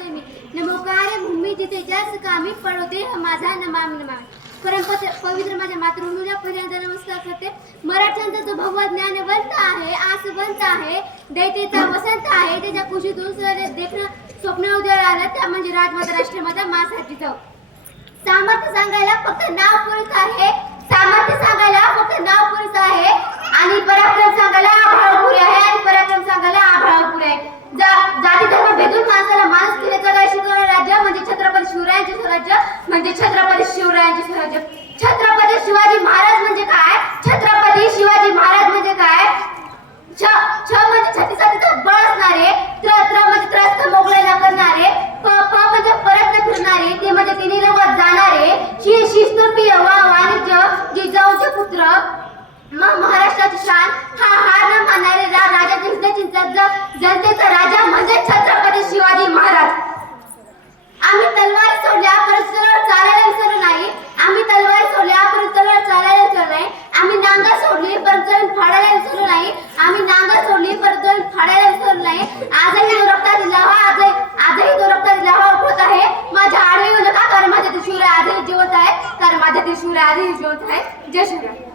गाते मी नमोकार भूमी जिथे जस कामी पडो देह माझा नमाम नमाम. पवित्र माझ्या मातृभूमीला पहिल्यांदा नमस्कार करते. मराठ्यांचा जो भगवा ज्ञानवंत आहे, आसवंत आहे, दैतेचा वसंत आहे, त्याच्या कुशीतून देखणं स्वप्न उदयाला आलं, त्या म्हणजे राजमाता राष्ट्रमाता माँसाहेब. सामर्थ्य सांगायला फक्त नाव पुरेच आहे, सामर्थ्य सांगायला फक्त नाव पुरेच आहे, आणि पराक्रम सांगायला आभाळ पुरे आहे, आणि पराक्रम सांगायला आभाळ पुरे आहे. जाती धर्म भेदून माणसाला माणूस केले जगायला शिकवणारे राज्य म्हणजे छत्रपती शिवरायांचे स्वराज्य, म्हणजे छत्रपती शिवरायांचे स्वराज्य. छत्रपती शिवाजी महाराज म्हणजे काय? छत्रपती शिवाजी महाराज म्हणजे काय? छ म्हणजे छत्तीसाठीचं बळ असणारे, त्र म्हणजे त्रस्त मोगलाईला करणारे, प म्हणजे परत न फिरणारे, ते म्हणजे तिन्ही लोकात जाणारे, शिस्तप्रिय वाणिज्य जिजाऊचे पुत्र, महाराष्ट्राची शान, हा हार न मानणारे राजा जनतेचा राजा म्हणजे छत्रपती शिवाजी महाराज. आम्ही तलवार सोडल्या परत तलवार चालायला विसरलो नाही, आम्ही तलवार सोडल्या परत तलवार चालायला विसरलो नाही, आम्ही नांगर सोडली परत जळून फाडायला विसरलो नाही, आम्ही नांगर सोडली परत जळून फाडायला विसरलो नाही. आजही तो रक्तातील लाव्हा, आजही तो रक्तातील लाव्हा उठत आहे. माझ्या आडवे येऊ नका, कारण माझ्यातील शिवराय आजही जिवंत आहे, कारण माझ्यातील शिवराय आजही जिवंत आहे. जय शिवराय.